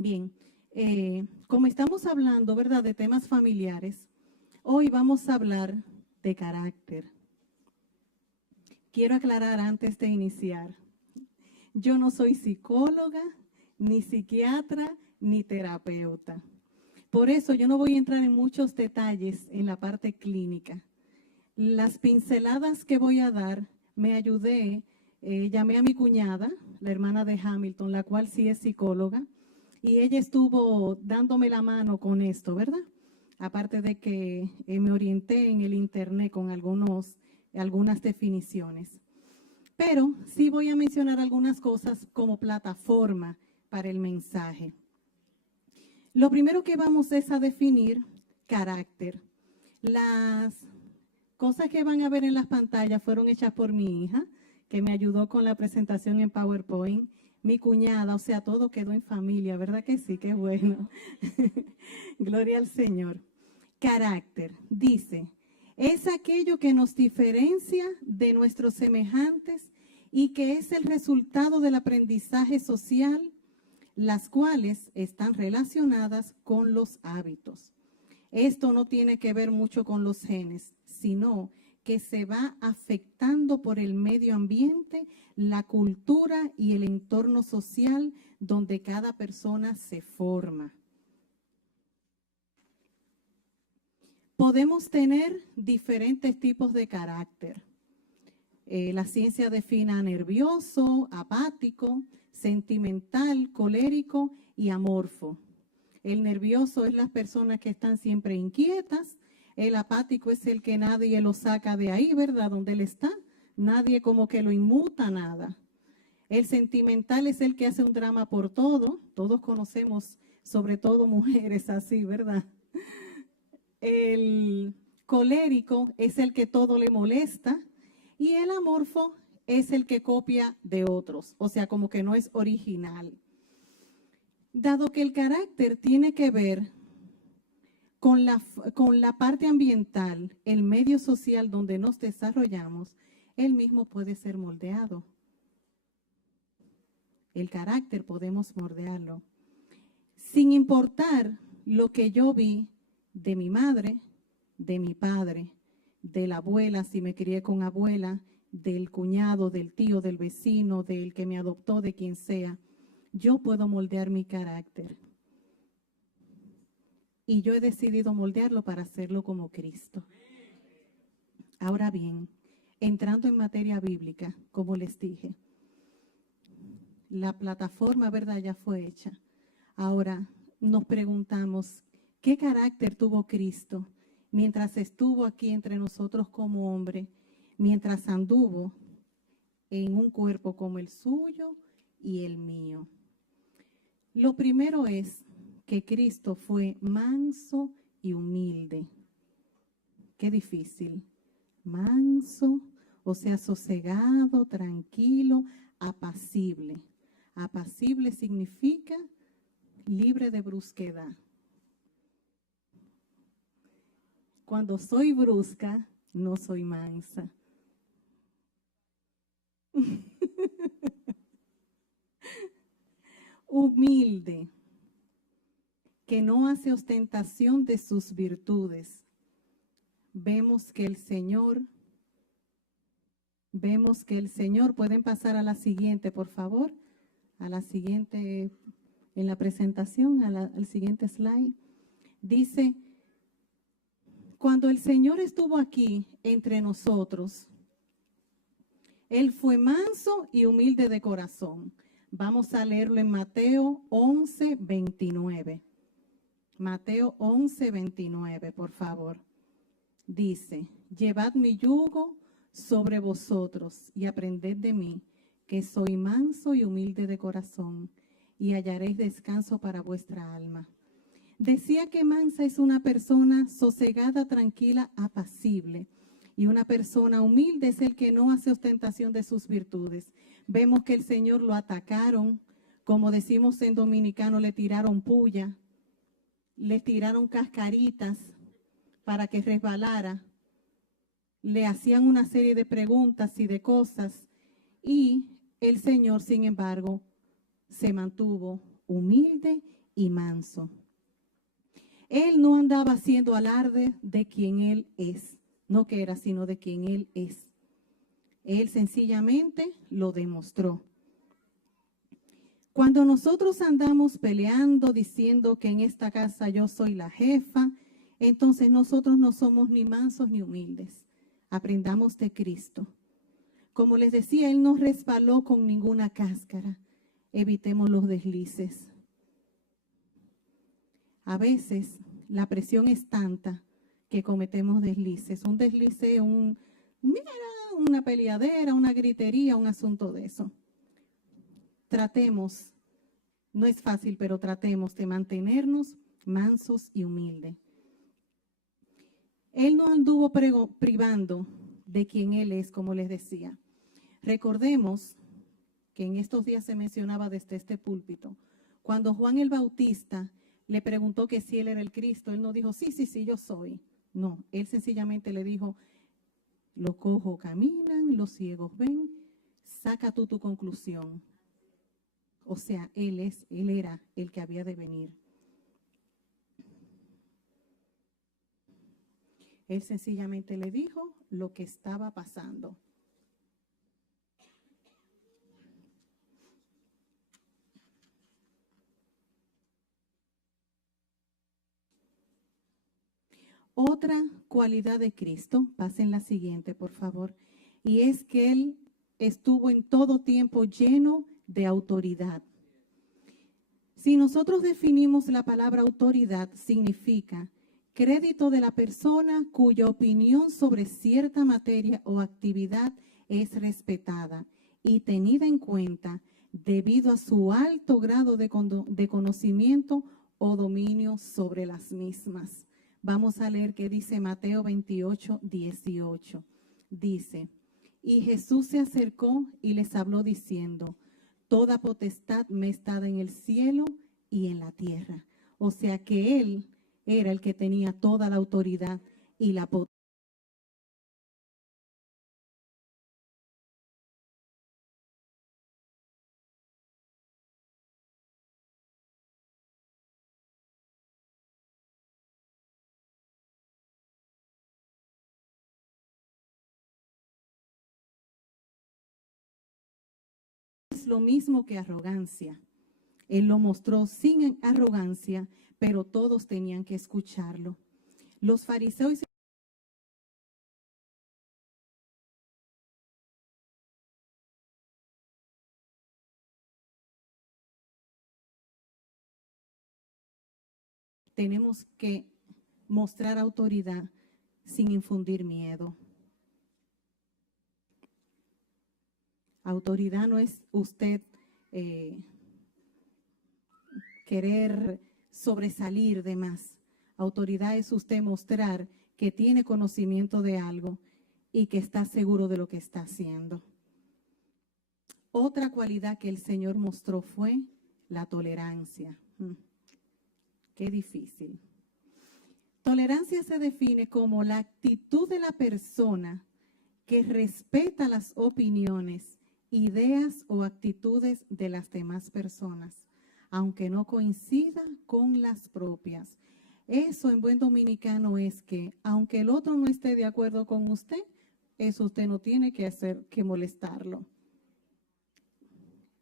Bien, como estamos hablando, ¿verdad?, de temas familiares, hoy vamos a hablar de carácter. Quiero aclarar antes de iniciar, yo no soy psicóloga, ni psiquiatra, ni terapeuta. Por eso yo no voy a entrar en muchos detalles en la parte clínica. Las pinceladas que voy a dar, me ayudé, llamé a mi cuñada, la hermana de Hamilton, la cual sí es psicóloga, y ella estuvo dándome la mano con esto, ¿verdad? Aparte de que me orienté en el internet con algunas definiciones. Pero sí voy a mencionar algunas cosas como plataforma para el mensaje. Lo primero que vamos es a definir carácter. Las cosas que van a ver en las pantallas fueron hechas por mi hija, que me ayudó con la presentación en PowerPoint. Mi cuñada, o sea, todo quedó en familia, ¿verdad que sí? Qué bueno. Gloria al Señor. Carácter, dice, es aquello que nos diferencia de nuestros semejantes y que es el resultado del aprendizaje social, las cuales están relacionadas con los hábitos. Esto no tiene que ver mucho con los genes, sino que se va afectando por el medio ambiente, la cultura y el entorno social donde cada persona se forma. Podemos tener diferentes tipos de carácter. La ciencia define a nervioso, apático, sentimental, colérico y amorfo. El nervioso es las personas que están siempre inquietas. El apático es el que nadie lo saca de ahí, ¿verdad? Donde él está. Nadie como que lo inmuta, nada. El sentimental es el que hace un drama por todo. Todos conocemos, sobre todo mujeres así, ¿verdad? El colérico es el que todo le molesta. Y el amorfo es el que copia de otros. O sea, como que no es original. Dado que el carácter tiene que ver con la parte ambiental, el medio social donde nos desarrollamos, él mismo puede ser moldeado. El carácter podemos moldearlo. Sin importar lo que yo vi de mi madre, de mi padre, de la abuela, si me crié con abuela, del cuñado, del tío, del vecino, del que me adoptó, de quien sea, yo puedo moldear mi carácter. Y yo he decidido moldearlo para hacerlo como Cristo. Ahora bien, entrando en materia bíblica, como les dije, la plataforma, ¿verdad?, ya fue hecha. Ahora nos preguntamos, ¿qué carácter tuvo Cristo mientras estuvo aquí entre nosotros como hombre, mientras anduvo en un cuerpo como el suyo y el mío? Lo primero es que Cristo fue manso y humilde. Qué difícil. Manso, o sea, sosegado, tranquilo, apacible. Apacible significa libre de brusquedad. Cuando soy brusca, no soy mansa. Humilde, que no hace ostentación de sus virtudes. Vemos que el Señor, pueden pasar a la siguiente, por favor, a la siguiente, en la presentación, al siguiente slide. Dice, cuando el Señor estuvo aquí entre nosotros, Él fue manso y humilde de corazón. Vamos a leerlo en Mateo 11:29. Mateo 11:29, por favor. Dice, llevad mi yugo sobre vosotros y aprended de mí, que soy manso y humilde de corazón, y hallaréis descanso para vuestra alma. Decía que mansa es una persona sosegada, tranquila, apacible. Y una persona humilde es el que no hace ostentación de sus virtudes. Vemos que el Señor lo atacaron, como decimos en dominicano, le tiraron puya, le tiraron cascaritas para que resbalara. Le hacían una serie de preguntas y de cosas. Y el Señor, sin embargo, se mantuvo humilde y manso. Él no andaba haciendo alarde de quien Él es, no que era, sino de quien Él es. Él sencillamente lo demostró. Cuando nosotros andamos peleando, diciendo que en esta casa yo soy la jefa, entonces nosotros no somos ni mansos ni humildes. Aprendamos de Cristo. Como les decía, Él no resbaló con ninguna cáscara. Evitemos los deslices. A veces la presión es tanta que cometemos deslices. Un deslice, una peleadera, una gritería, un asunto de eso. Tratemos, no es fácil, pero tratemos de mantenernos mansos y humildes. Él no anduvo privando de quien Él es, como les decía. Recordemos que en estos días se mencionaba desde este púlpito, cuando Juan el Bautista le preguntó que si Él era el Cristo, Él no dijo, sí, yo soy. No, Él sencillamente le dijo, los cojos caminan, los ciegos ven, saca tú tu conclusión. O sea, Él era el que había de venir. Él sencillamente le dijo lo que estaba pasando. Otra cualidad de Cristo, pasen la siguiente, por favor, y es que Él estuvo en todo tiempo lleno de autoridad. Si nosotros definimos la palabra autoridad, significa crédito de la persona cuya opinión sobre cierta materia o actividad es respetada y tenida en cuenta debido a su alto grado de conocimiento o dominio sobre las mismas. Vamos a leer qué dice Mateo 28, 18. Dice, y Jesús se acercó y les habló diciendo, toda potestad me es dada en el cielo y en la tierra. O sea que Él era el que tenía toda la autoridad y la potestad. Es lo mismo que arrogancia. Él lo mostró sin arrogancia, pero todos tenían que escucharlo. Los fariseos tenemos que mostrar autoridad sin infundir miedo. Autoridad no es usted querer sobresalir de más. Autoridad es usted mostrar que tiene conocimiento de algo y que está seguro de lo que está haciendo. Otra cualidad que el Señor mostró fue la tolerancia. Qué difícil. Tolerancia se define como la actitud de la persona que respeta las opiniones, ideas o actitudes de las demás personas, aunque no coincida con las propias. Eso en buen dominicano es que, aunque el otro no esté de acuerdo con usted, eso usted no tiene que hacer que molestarlo.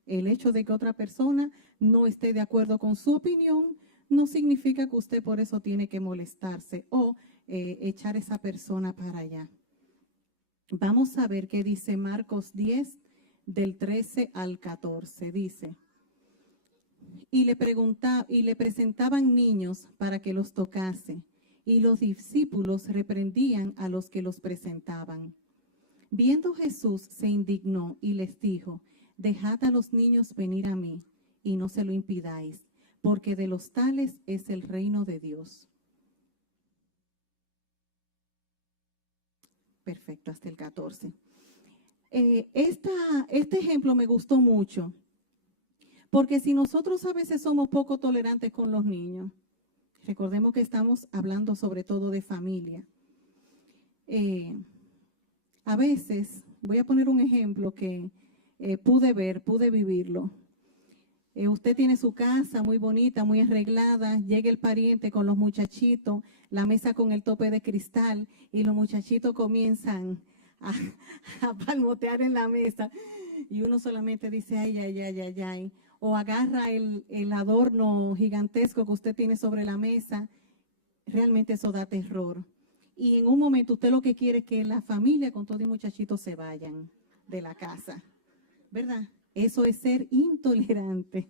El hecho de que otra persona no esté de acuerdo con su opinión no significa que usted por eso tiene que molestarse o echar a esa persona para allá. Vamos a ver qué dice Marcos 10, del 13 al 14. Dice, y le presentaban niños para que los tocase, y los discípulos reprendían a los que los presentaban. Viendo Jesús, se indignó y les dijo, dejad a los niños venir a mí, y no se lo impidáis, porque de los tales es el reino de Dios. Perfecto, hasta el 14. Este ejemplo me gustó mucho, porque si nosotros a veces somos poco tolerantes con los niños, recordemos que estamos hablando sobre todo de familia. A veces, voy a poner un ejemplo que pude vivirlo. Usted tiene su casa muy bonita, muy arreglada, llega el pariente con los muchachitos, la mesa con el tope de cristal y los muchachitos comienzan a, a palmotear en la mesa y uno solamente dice, ay, ay, ay, ay, ay. O agarra el adorno gigantesco que usted tiene sobre la mesa. Realmente eso da terror. Y en un momento usted lo que quiere es que la familia con todos los muchachitos se vayan de la casa, ¿verdad? Eso es ser intolerante.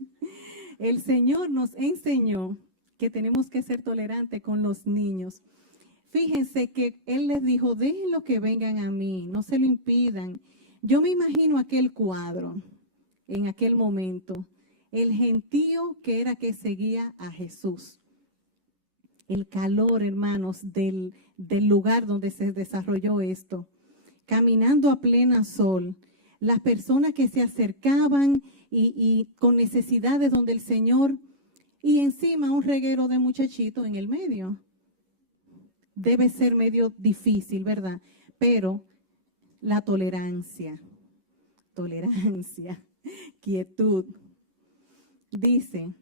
El Señor nos enseñó que tenemos que ser tolerantes con los niños. Fíjense que Él les dijo, déjenlo que vengan a mí, no se lo impidan. Yo me imagino aquel cuadro en aquel momento, el gentío que era que seguía a Jesús. El calor, hermanos, del lugar donde se desarrolló esto. Caminando a plena sol, las personas que se acercaban y con necesidades donde el Señor, y encima un reguero de muchachitos en el medio. Debe ser medio difícil, ¿verdad? Pero la tolerancia, quietud. Dice,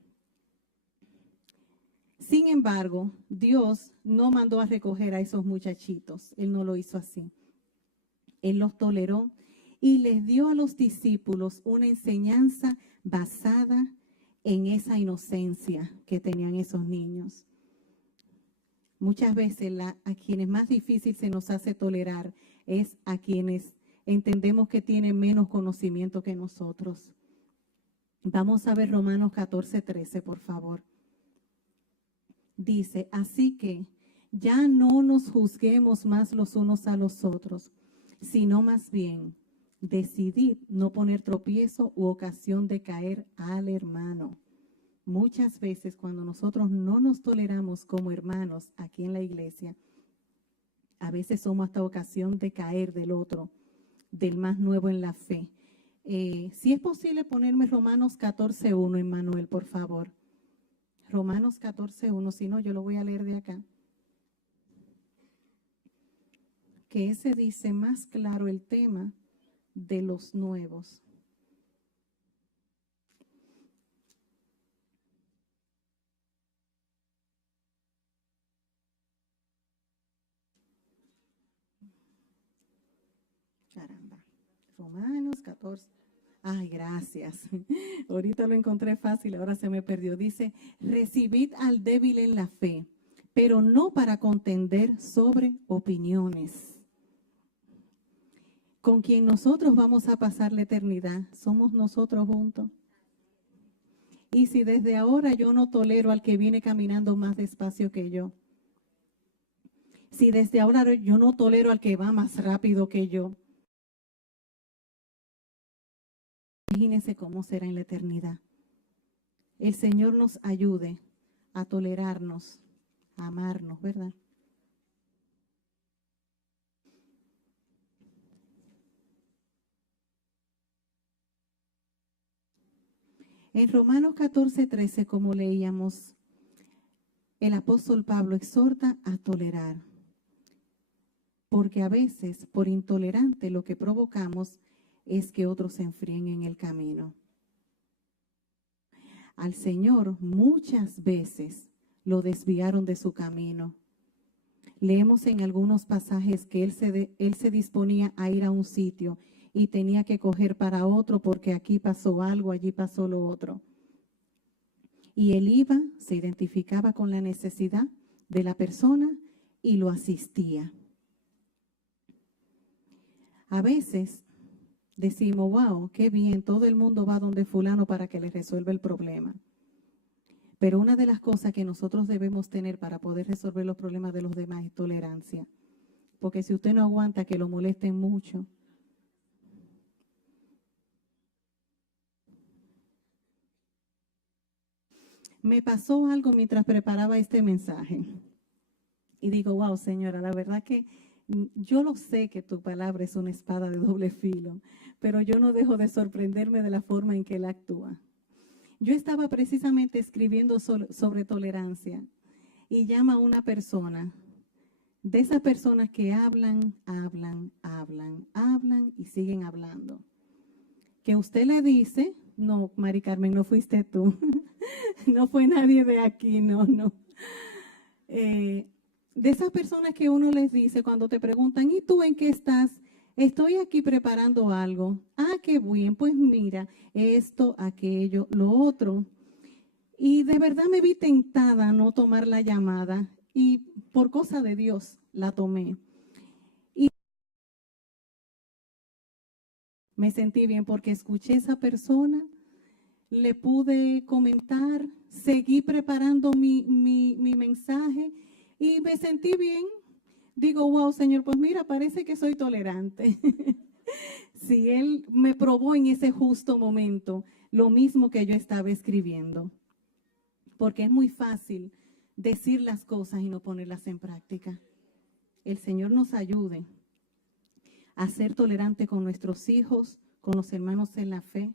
sin embargo, Dios no mandó a recoger a esos muchachitos. Él no lo hizo así. Él los toleró y les dio a los discípulos una enseñanza basada en esa inocencia que tenían esos niños. Muchas veces a quienes más difícil se nos hace tolerar es a quienes entendemos que tienen menos conocimiento que nosotros. Vamos a ver Romanos 14:13, por favor. Dice, así que ya no nos juzguemos más los unos a los otros, sino más bien decidid no poner tropiezo u ocasión de caer al hermano. Muchas veces cuando nosotros no nos toleramos como hermanos aquí en la iglesia, a veces somos hasta ocasión de caer del otro, del más nuevo en la fe. Si es posible ponerme Romanos 14:1, Emmanuel, por favor. Romanos 14:1, si no, yo lo voy a leer de acá. Que ese dice más claro el tema de los nuevos. Caramba. Romanos 14. Ay, gracias. Ahorita lo encontré fácil, ahora se me perdió. Dice, recibid al débil en la fe, pero no para contender sobre opiniones. Con quien nosotros vamos a pasar la eternidad, somos nosotros juntos. Y si desde ahora yo no tolero al que viene caminando más despacio que yo, si desde ahora yo no tolero al que va más rápido que yo, imagínense cómo será en la eternidad. El Señor nos ayude a tolerarnos, a amarnos, ¿verdad? En Romanos 14:13, como leíamos, el apóstol Pablo exhorta a tolerar, porque a veces por intolerante lo que provocamos es que otros se enfríen en el camino. Al Señor muchas veces lo desviaron de su camino. Leemos en algunos pasajes que él se disponía a ir a un sitio y tenía que coger para otro porque aquí pasó algo, allí pasó lo otro. Y él iba, se identificaba con la necesidad de la persona y lo asistía. A veces decimos, wow, qué bien, todo el mundo va donde fulano para que le resuelva el problema. Pero una de las cosas que nosotros debemos tener para poder resolver los problemas de los demás es tolerancia. Porque si usted no aguanta que lo molesten mucho, me pasó algo mientras preparaba este mensaje. Y digo, wow, señora, la verdad que yo lo sé que tu palabra es una espada de doble filo, pero yo no dejo de sorprenderme de la forma en que él actúa. Yo estaba precisamente escribiendo sobre tolerancia y llama a una persona, de esas personas que hablan y siguen hablando. Que usted le dice, No, Mari Carmen, no fuiste tú. No fue nadie de aquí, no. De esas personas que uno les dice cuando te preguntan, ¿y tú en qué estás? Estoy aquí preparando algo. Ah, qué bien, pues mira, esto, aquello, lo otro. Y de verdad me vi tentada a no tomar la llamada y por cosa de Dios la tomé. Y me sentí bien porque escuché a esa persona, le pude comentar, seguí preparando mi mensaje y me sentí bien. Digo, wow, Señor, pues mira, parece que soy tolerante. Si Él me probó en ese justo momento lo mismo que yo estaba escribiendo. Porque es muy fácil decir las cosas y no ponerlas en práctica. El Señor nos ayude a ser tolerante con nuestros hijos, con los hermanos en la fe.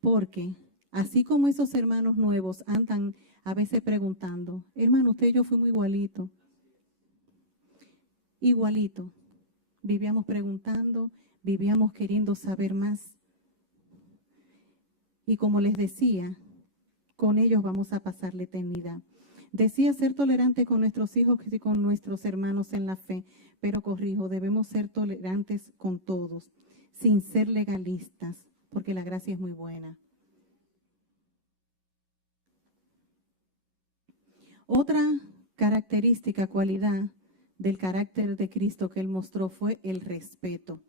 Porque así como esos hermanos nuevos andan a veces preguntando, hermano, usted y yo fuimos igualito. Igualito. Vivíamos preguntando, vivíamos queriendo saber más. Y como les decía, con ellos vamos a pasar la eternidad. Decía ser tolerante con nuestros hijos y con nuestros hermanos en la fe, pero corrijo, debemos ser tolerantes con todos, sin ser legalistas, porque la gracia es muy buena. Otra característica, cualidad del carácter de Cristo que Él mostró fue el respeto.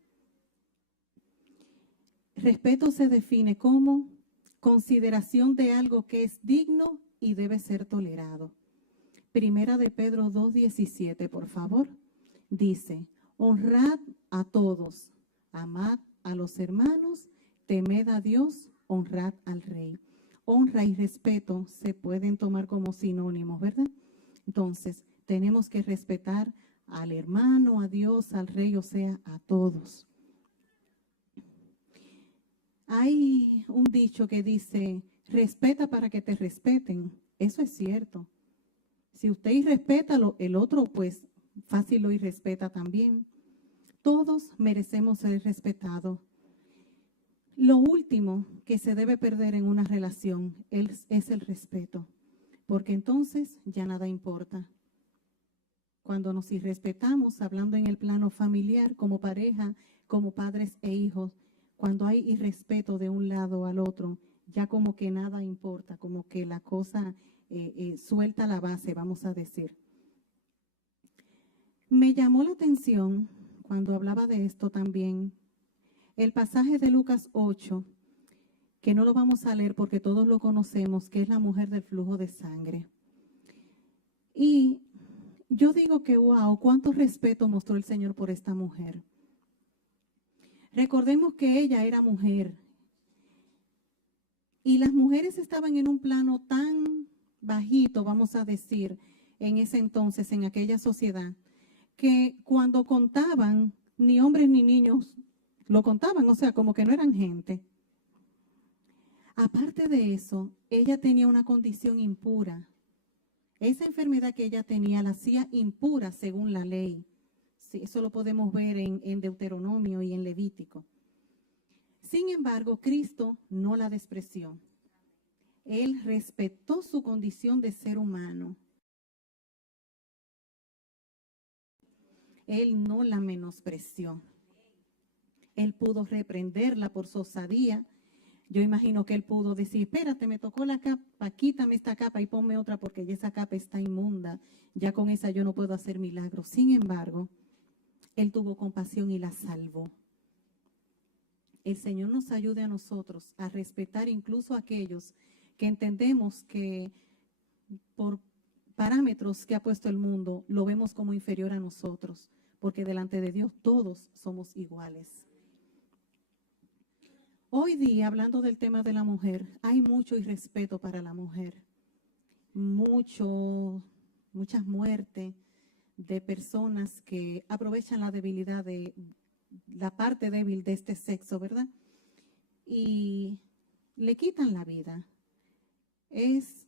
Respeto se define como consideración de algo que es digno y debe ser tolerado. Primera de Pedro 2:17, por favor. Dice, honrad a todos, amad a los hermanos, temed a Dios, honrad al rey. Honra y respeto se pueden tomar como sinónimos, ¿verdad? Entonces, tenemos que respetar al hermano, a Dios, al rey, o sea, a todos. Hay un dicho que dice, respeta para que te respeten. Eso es cierto. Si usted irrespeta, el otro pues fácil lo irrespeta también. Todos merecemos ser respetados. Lo último que se debe perder en una relación es el respeto, porque entonces ya nada importa. Cuando nos irrespetamos, hablando en el plano familiar, como pareja, como padres e hijos, cuando hay irrespeto de un lado al otro, ya como que nada importa, como que la cosa suelta la base, vamos a decir. Me llamó la atención cuando hablaba de esto también el pasaje de Lucas 8, que no lo vamos a leer porque todos lo conocemos, que es la mujer del flujo de sangre. Y yo digo que, wow, cuánto respeto mostró el Señor por esta mujer. Recordemos que ella era mujer y las mujeres estaban en un plano tan bajito, vamos a decir, en ese entonces, en aquella sociedad, que cuando contaban, ni hombres ni niños lo contaban, o sea, como que no eran gente. Aparte de eso, ella tenía una condición impura. Esa enfermedad que ella tenía la hacía impura según la ley. Sí, eso lo podemos ver en Deuteronomio y en Levítico. Sin embargo, Cristo no la despreció. Él respetó su condición de ser humano. Él no la menospreció. Él pudo reprenderla por su osadía. Yo imagino que él pudo decir, espérate, me tocó la capa, quítame esta capa y ponme otra porque ya esa capa está inmunda. Ya con esa yo no puedo hacer milagros. Sin embargo, él tuvo compasión y la salvó. El Señor nos ayude a nosotros a respetar incluso a aquellos que entendemos que por parámetros que ha puesto el mundo lo vemos como inferior a nosotros, porque delante de Dios todos somos iguales. Hoy día, hablando del tema de la mujer, hay mucho irrespeto para la mujer, muchas muertes de personas que aprovechan la debilidad de la parte débil de este sexo, ¿verdad? Y le quitan la vida. Es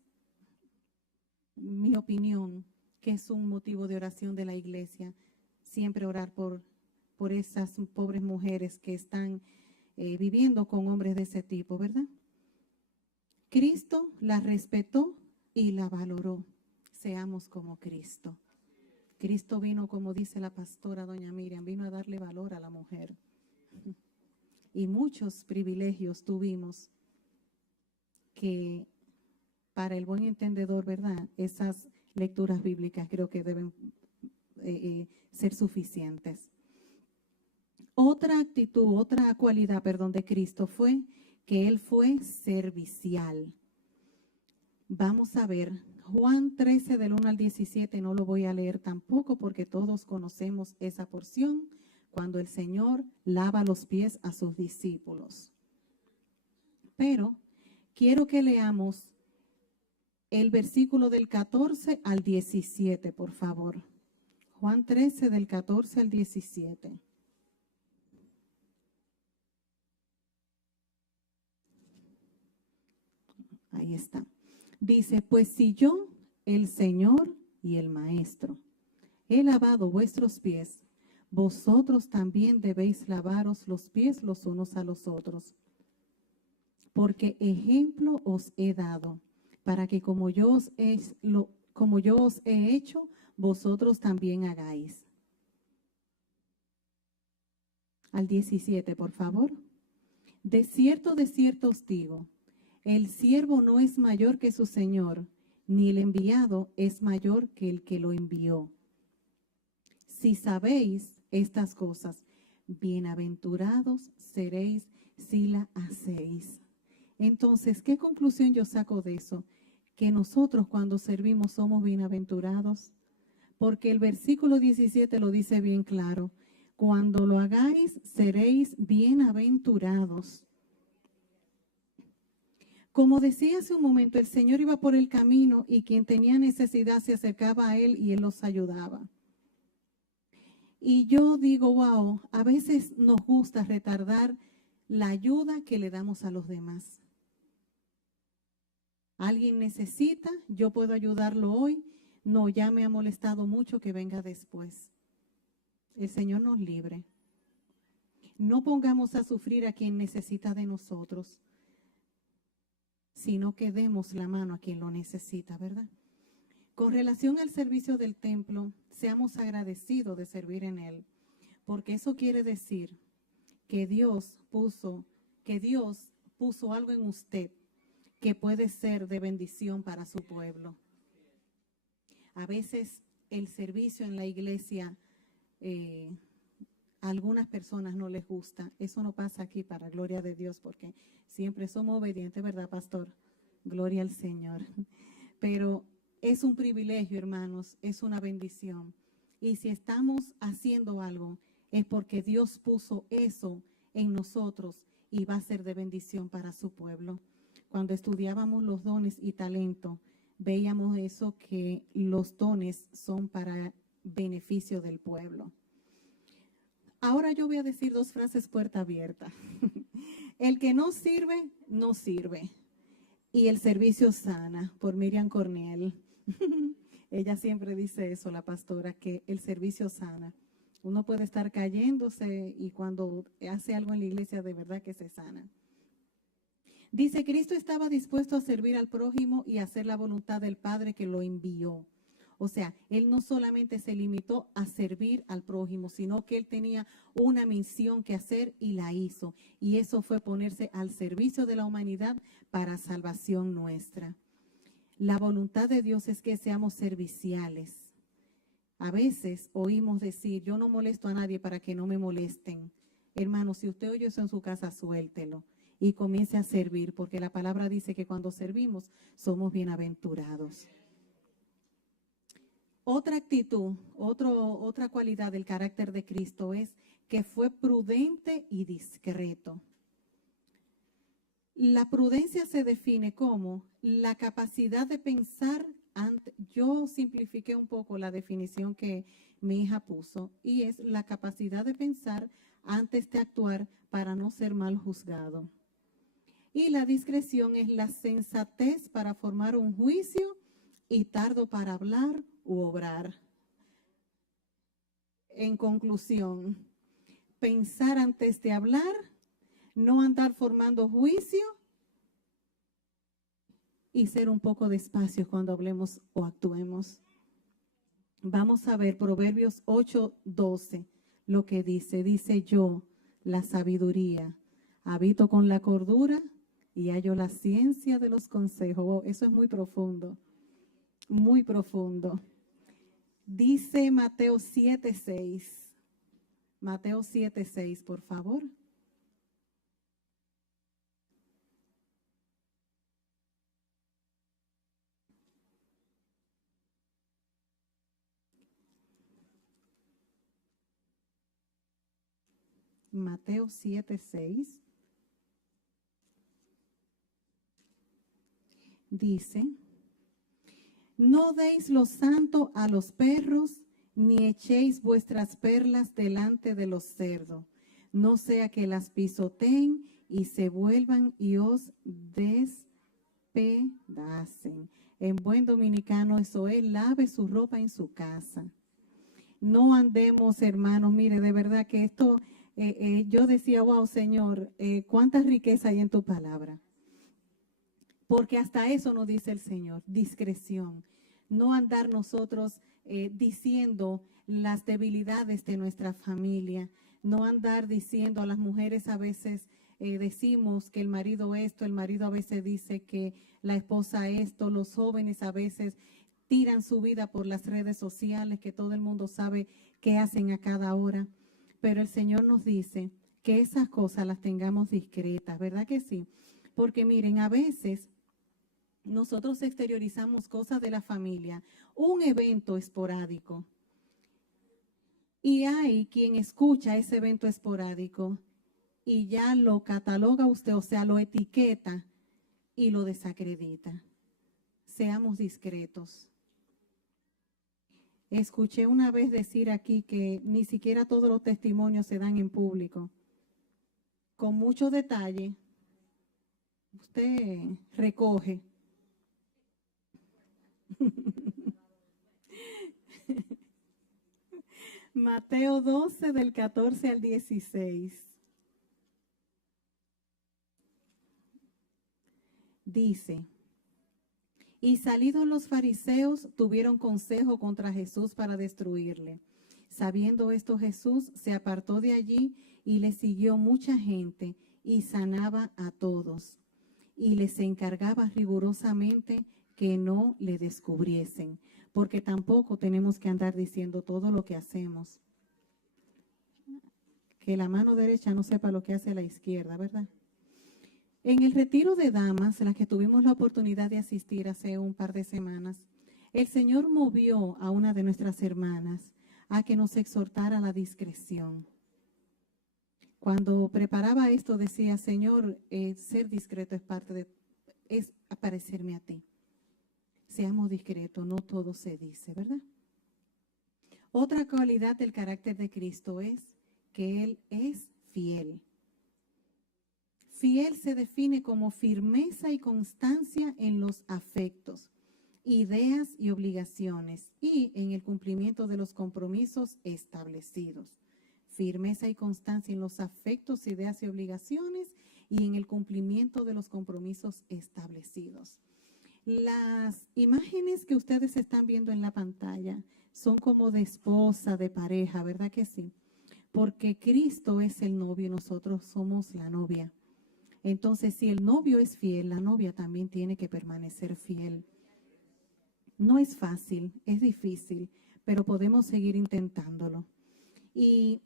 mi opinión que es un motivo de oración de la iglesia, siempre orar por por esas pobres mujeres que están viviendo con hombres de ese tipo, ¿verdad? Cristo la respetó y la valoró. Seamos como Cristo. Cristo vino, como dice la pastora doña Miriam, vino a darle valor a la mujer. Y muchos privilegios tuvimos que, para el buen entendedor, ¿verdad? Esas lecturas bíblicas creo que deben ser suficientes. Otra actitud, otra cualidad, perdón, de Cristo fue que Él fue servicial. Vamos a ver, Juan 13 del 1 al 17, no lo voy a leer tampoco porque todos conocemos esa porción, cuando el Señor lava los pies a sus discípulos. Pero quiero que leamos el versículo del 14 al 17, por favor. Juan 13 del 14 al 17. Ahí está. Dice, pues si yo, el Señor y el Maestro, he lavado vuestros pies, vosotros también debéis lavaros los pies los unos a los otros. Porque ejemplo os he dado, para que como yo os he hecho, vosotros también hagáis. Al 17, por favor. De cierto os digo, el siervo no es mayor que su señor, ni el enviado es mayor que el que lo envió. Si sabéis estas cosas, bienaventurados seréis si la hacéis. Entonces, ¿qué conclusión yo saco de eso? Que nosotros cuando servimos somos bienaventurados, porque el versículo 17 lo dice bien claro. Cuando lo hagáis, seréis bienaventurados. Como decía hace un momento, el Señor iba por el camino y quien tenía necesidad se acercaba a Él y Él los ayudaba. Y yo digo, wow, a veces nos gusta retardar la ayuda que le damos a los demás. Alguien necesita, yo puedo ayudarlo hoy. No, ya me ha molestado mucho, que venga después. El Señor nos libre. No pongamos a sufrir a quien necesita de nosotros, sino que demos la mano a quien lo necesita, ¿verdad? Con relación al servicio del templo, seamos agradecidos de servir en él, porque eso quiere decir que Dios puso algo en usted que puede ser de bendición para su pueblo. A veces el servicio en la iglesia, a algunas personas no les gusta. Eso no pasa aquí, para gloria de Dios, porque siempre somos obedientes, ¿verdad, pastor? Gloria al Señor. Pero es un privilegio, hermanos, es una bendición. Y si estamos haciendo algo, es porque Dios puso eso en nosotros y va a ser de bendición para su pueblo. Cuando estudiábamos los dones y talento, veíamos eso, que los dones son para beneficio del pueblo. Ahora yo voy a decir dos frases puerta abierta. El que no sirve, no sirve. Y el servicio sana, por Miriam Corniel. Ella siempre dice eso, la pastora, que el servicio sana. Uno puede estar cayéndose y cuando hace algo en la iglesia, de verdad que se sana. Dice, Cristo estaba dispuesto a servir al prójimo y a hacer la voluntad del Padre que lo envió. O sea, Él no solamente se limitó a servir al prójimo, sino que Él tenía una misión que hacer y la hizo. Y eso fue ponerse al servicio de la humanidad para salvación nuestra. La voluntad de Dios es que seamos serviciales. A veces oímos decir, yo no molesto a nadie para que no me molesten. Hermano, si usted oye eso en su casa, suéltelo y comience a servir, porque la palabra dice que cuando servimos somos bienaventurados. Otra actitud, otra cualidad del carácter de Cristo es que fue prudente y discreto. La prudencia se define como la capacidad de pensar. Yo simplifiqué un poco la definición que mi hija puso, y es la capacidad de pensar antes de actuar para no ser mal juzgado. Y la discreción es la sensatez para formar un juicio y tardo para hablar u obrar. En conclusión, pensar antes de hablar, no andar formando juicio y ser un poco despacios cuando hablemos o actuemos. Vamos a ver Proverbios 8:12, lo que dice. Dice: yo, la sabiduría, habito con la cordura y hallo la ciencia de los consejos. Oh, eso es muy profundo, muy profundo. Dice Mateo 7:6. Mateo 7:6, por favor. Mateo 7:6 dice: no deis lo santo a los perros, ni echéis vuestras perlas delante de los cerdos, no sea que las pisoteen y se vuelvan y os despedacen. En buen dominicano eso es: lave su ropa en su casa. No andemos, hermanos, mire, de verdad que esto, yo decía: wow, Señor, cuánta riqueza hay en tu palabra. Porque hasta eso nos dice el Señor: discreción. No andar nosotros diciendo las debilidades de nuestra familia. No andar diciendo, a las mujeres a veces decimos que el marido esto, el marido a veces dice que la esposa esto, los jóvenes a veces tiran su vida por las redes sociales, que todo el mundo sabe qué hacen a cada hora. Pero el Señor nos dice que esas cosas las tengamos discretas, ¿verdad que sí? Porque miren, a veces nosotros exteriorizamos cosas de la familia, un evento esporádico, y hay quien escucha ese evento esporádico y ya lo cataloga usted, o sea, lo etiqueta y lo desacredita. Seamos discretos. Escuché una vez decir aquí que ni siquiera todos los testimonios se dan en público. Con mucho detalle, usted recoge. Mateo 12, del 14 al 16. Dice: y salidos los fariseos tuvieron consejo contra Jesús para destruirle. Sabiendo esto, Jesús se apartó de allí y le siguió mucha gente y sanaba a todos. Y les encargaba rigurosamente que no le descubriesen, porque tampoco tenemos que andar diciendo todo lo que hacemos. Que la mano derecha no sepa lo que hace la izquierda, ¿verdad? En el retiro de damas, en la que tuvimos la oportunidad de asistir hace un par de semanas, el Señor movió a una de nuestras hermanas a que nos exhortara a la discreción. Cuando preparaba esto decía: Señor, ser discreto es parecerme a ti. Seamos discretos, no todo se dice, ¿verdad? Otra cualidad del carácter de Cristo es que Él es fiel. Fiel se define como firmeza y constancia en los afectos, ideas y obligaciones y en el cumplimiento de los compromisos establecidos. Firmeza y constancia en los afectos, ideas y obligaciones y en el cumplimiento de los compromisos establecidos. Las imágenes que ustedes están viendo en la pantalla son como de esposa, de pareja, ¿verdad que sí? Porque Cristo es el novio y nosotros somos la novia. Entonces, si el novio es fiel, la novia también tiene que permanecer fiel. No es fácil, es difícil, pero podemos seguir intentándolo. Y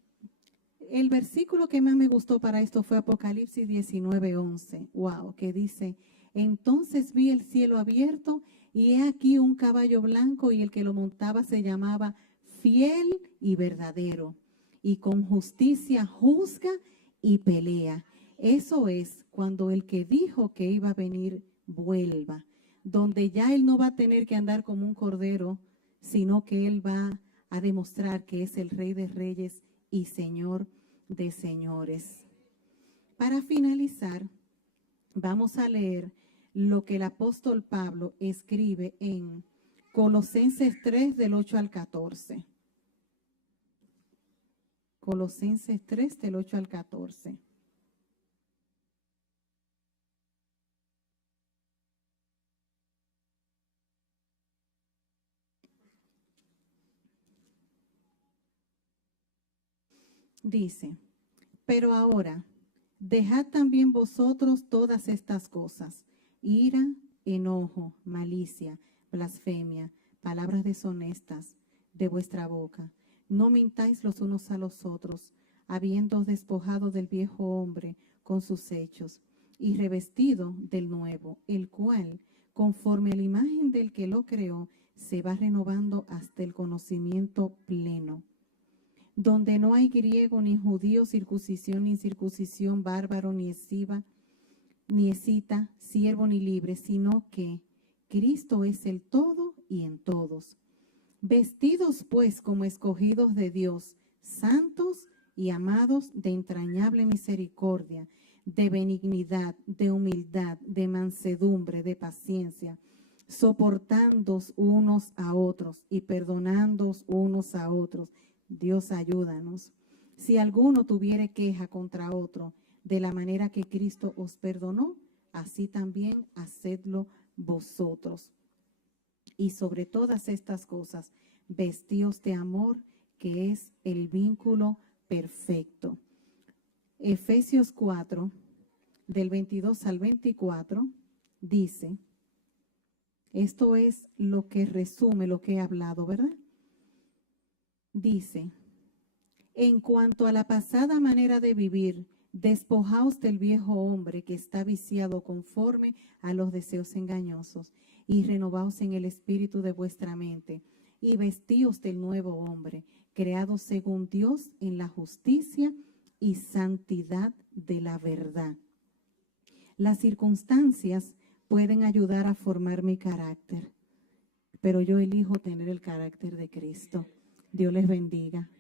el versículo que más me gustó para esto fue Apocalipsis 19:11. Wow, que dice: entonces vi el cielo abierto y he aquí un caballo blanco y el que lo montaba se llamaba Fiel y Verdadero, y con justicia juzga y pelea. Eso es cuando el que dijo que iba a venir vuelva, donde ya él no va a tener que andar como un cordero, sino que él va a demostrar que es el Rey de Reyes y Señor de señores. Para finalizar, vamos a leer lo que el apóstol Pablo escribe en Colosenses 3, del 8 al 14. Colosenses 3, del 8 al 14. Dice, pero ahora, dejad también vosotros todas estas cosas: ira, enojo, malicia, blasfemia, palabras deshonestas de vuestra boca. No mintáis los unos a los otros, habiéndoos despojado del viejo hombre con sus hechos, y revestido del nuevo, el cual, conforme a la imagen del que lo creó, se va renovando hasta el conocimiento pleno, donde no hay griego ni judío, circuncisión ni incircuncisión, bárbaro ni esciba, ni escita, siervo ni libre, sino que Cristo es el todo y en todos. Vestidos pues como escogidos de Dios, santos y amados, de entrañable misericordia, de benignidad, de humildad, de mansedumbre, de paciencia, soportándoos unos a otros y perdonándoos unos a otros. Dios, ayúdanos. Si alguno tuviere queja contra otro, de la manera que Cristo os perdonó, así también hacedlo vosotros. Y sobre todas estas cosas, vestíos de amor, que es el vínculo perfecto. Efesios 4, del 22 al 24, dice, esto es lo que resume lo que he hablado, ¿verdad? Dice, en cuanto a la pasada manera de vivir, despojaos del viejo hombre que está viciado conforme a los deseos engañosos, y renovaos en el espíritu de vuestra mente, y vestíos del nuevo hombre, creado según Dios en la justicia y santidad de la verdad. Las circunstancias pueden ayudar a formar mi carácter, pero yo elijo tener el carácter de Cristo. Dios les bendiga.